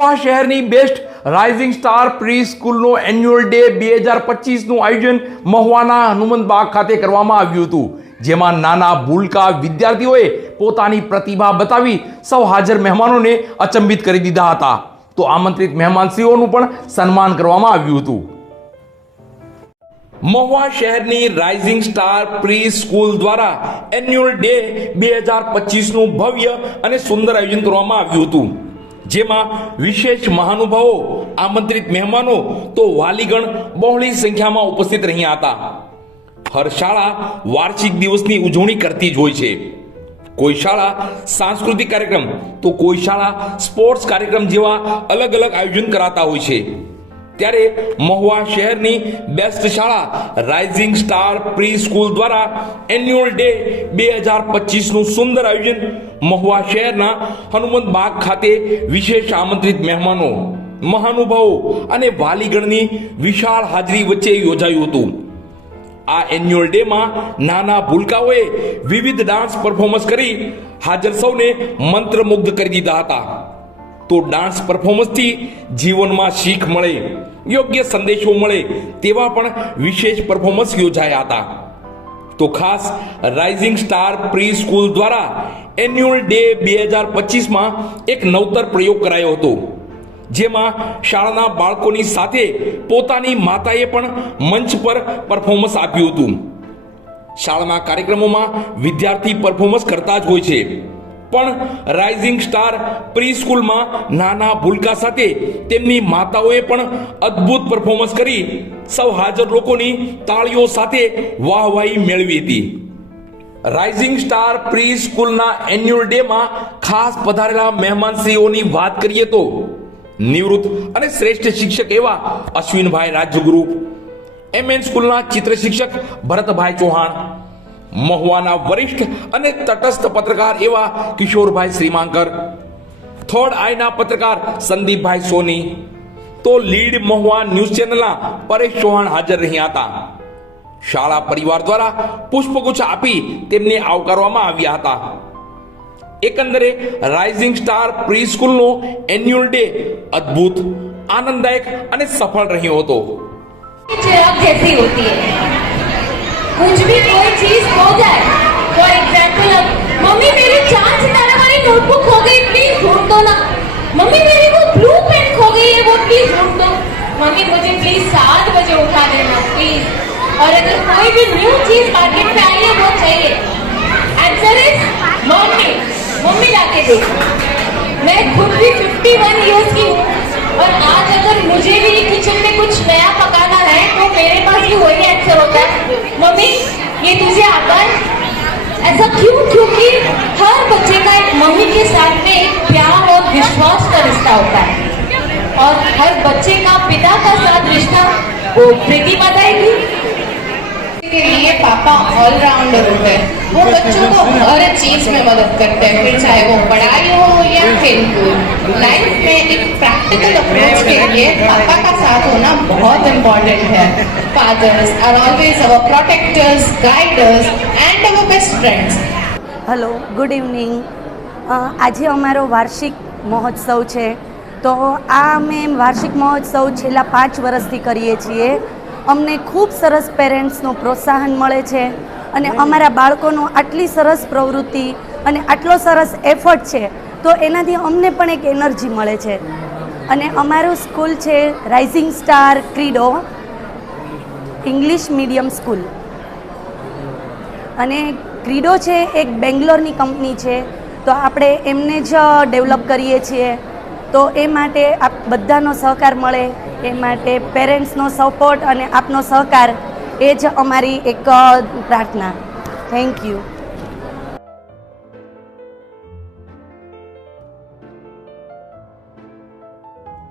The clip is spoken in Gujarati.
શહેરની બેસ્ટ રાઇઝિંગ સ્ટાર પ્રી સ્કૂલનો એન્યુઅલ ડે 2025નું આયોજન મહુવાના હનુમંતબાગ ખાતે કરવામાં આવ્યું હતું, જેમાં નાના ભૂલકા વિદ્યાર્થીઓએ પોતાની પ્રતિભા બતાવી સૌ હાજર મહેમાનોને અચંબિત કરી દીધા હતા. તો આમંત્રિત મહેમાનશ્રીઓનું પણ સન્માન કરવામાં આવ્યું હતું. મહુવા શહેરની રાઇઝિંગ સ્ટાર પ્રી સ્કૂલ દ્વારા એન્યુઅલ ડે 2025નું ભવ્ય અને સુંદર આયોજન કરવામાં આવ્યું હતું, જેમાં વિશેષ મહાનુભાવો, આમંત્રિત મહેમાનો તો વાલીગણ બહોળી સંખ્યામાં ઉપસ્થિત રહ્યા હતા. હર શાળા વાર્ષિક દિવસની ઉજવણી કરતી જ હોય છે. કોઈ શાળા સાંસ્કૃતિક કાર્યક્રમ તો કોઈ શાળા સ્પોર્ટ્સ કાર્યક્રમ જેવા અલગ અલગ આયોજન કરાતા હોય છે. ત્યારે મહુવા શહેરની બેસ્ટ શાળા રાઇઝિંગ સ્ટાર પ્રી સ્કૂલ દ્વારા એન્યુઅલ ડે 2025નું સુંદર આયોજન મહુવા શહેરના હનુમંતબાગ ખાતે વિશેષ આમંત્રિત મહેમાનો, મહાનુભાવો અને વાલીગણની વિશાળ હાજરી વચ્ચે યોજાયું હતું. આ એન્યુઅલ ડેમાં નાના ભૂલકાઓએ વિવિધ ડાન્સ પરફોર્મન્સ કરી હાજર સૌને મંત્રમુગ્ધ કરી દીધા હતા. તો ડાન્સ પરફોર્મન્સથી જીવનમાં શીખ મળે, યોગ્ય સંદેશો મળે તેવા પણ વિશેષ પરફોર્મન્સ યોજાયા હતા. તો ખાસ રાઇઝિંગ સ્ટાર પ્રી સ્કૂલ દ્વારા એન્યુઅલ ડે 2025માં એક નવતર પ્રયોગ કરાયો હતો, જેમાં શાળાના બાળકોની સાથે પોતાની માતાએ પણ મંચ પર પરફોર્મન્સ આપ્યું હતું. શાળાના કાર્યક્રમોમાં વિદ્યાર્થી પરફોર્મન્સ કરતા જ હોય છે, પણ રાઇઝિંગ સ્ટાર પ્રી સ્કૂલમાં નાના ભૂલકા સાથે તેમની માતાઓએ પણ અદ્ભુત પરફોર્મન્સ કરી સૌ હાજર લોકોની તાળીઓ સાથે વાહવાહી મેળવી હતી. રાઇઝિંગ સ્ટાર પ્રી સ્કૂલના એન્યુઅલ ડેમાં ખાસ પધારેલા મહેમાનશ્રીઓની વાત કરીએ તો નિવૃત્ત અને શ્રેષ્ઠ શિક્ષક એવા અશ્વિનભાઈ રાજગુરુ, MN સ્કૂલના ચિત્ર શિક્ષક ભરતભાઈ ચૌહાણ, મહુવાના વરિષ્ઠ અને તટસ્થ પત્રકાર એવા કિશોરભાઈ શ્રીમાંકર, થર્ડ આઈના પત્રકાર સંદીપભાઈ સોની, તો લીડ મહુવા ન્યૂઝ ચેનલના પરેશ ચૌહાણ હાજર રહ્યા હતા. શાળા પરિવાર દ્વારા પુષ્પગુચ્છ આપી તેમને આવકારવામાં આવ્યા હતા. એકંદરે રાઇઝિંગ સ્ટાર પ્રી સ્કૂલનો એન્યુઅલ ડે અદ્ભુત, આનંદદાયક અને સફળ રહ્યો હતો. कुछ भी कोई चीज खो जाए, फॉर एग्जाम्पल अब मम्मी मेरी 4 सितारा वाली नोटबुक खो गई, प्लीज ढूंढ दो ना. मम्मी मेरी वो ब्लू पेन खो गई है, वो प्लीज ढूंढ दो. मम्मी मुझे प्लीज 7 बजे उठा देना प्लीज. और अगर कोई भी न्यू चीज मार्केट में आई है वो चाहिए, आंसर इज मम्मी. मम्मी लाके दे. मैं खुद भी 51 इयर्स की हूँ और आज अगर मुझे भी किचन में कुछ नया पकाना है तो मेरे पास भी वही आंसर होता है, मम्मी ये तुझे आता है. ऐसा क्यों? क्योंकि हर बच्चे का एक मम्मी के साथ में एक प्यार और विश्वास का रिश्ता होता है, और हर बच्चे का पिता का साथ रिश्ता वो प्रीति माता ही के लिए पापा ऑलराउंडर होते हैं. वो बच्चों को हर चीज में मदद करते हैं, फिर चाहे वो पढ़ाई हो या खेलकूद. लाइफ में एक प्रैक्टिकल अप्रोच के लिए पापा का साथ होना बहुत इम्पोर्टेंट है. Fathers are always our protectors, guiders and our best friends. Hello, good evening. આજે અમારો વાર્ષિક મહોત્સવ છે, તો આ અમે વાર્ષિક મહોત્સવ છેલ્લા 5 વર્ષથી કરીએ છીએ. અમને ખૂબ સરસ પેરેન્ટ્સનું પ્રોત્સાહન મળે છે અને અમારા બાળકોનું આટલી સરસ પ્રવૃત્તિ અને આટલો સરસ એફર્ટ છે, તો એનાથી અમને પણ એક એનર્જી મળે છે. અને અમારું સ્કૂલ છે rising star Kreedo English medium school, અને ક્રીડો છે એક બેંગ્લોરની કંપની છે, તો આપણે એમને જ ડેવલપ કરીએ છીએ. તો એ માટે આપ બધાનો સહકાર મળે, એ માટે પેરેન્ટ્સનો સપોર્ટ અને આપનો સહકાર એ જ અમારી એક પ્રાર્થના. Thank you.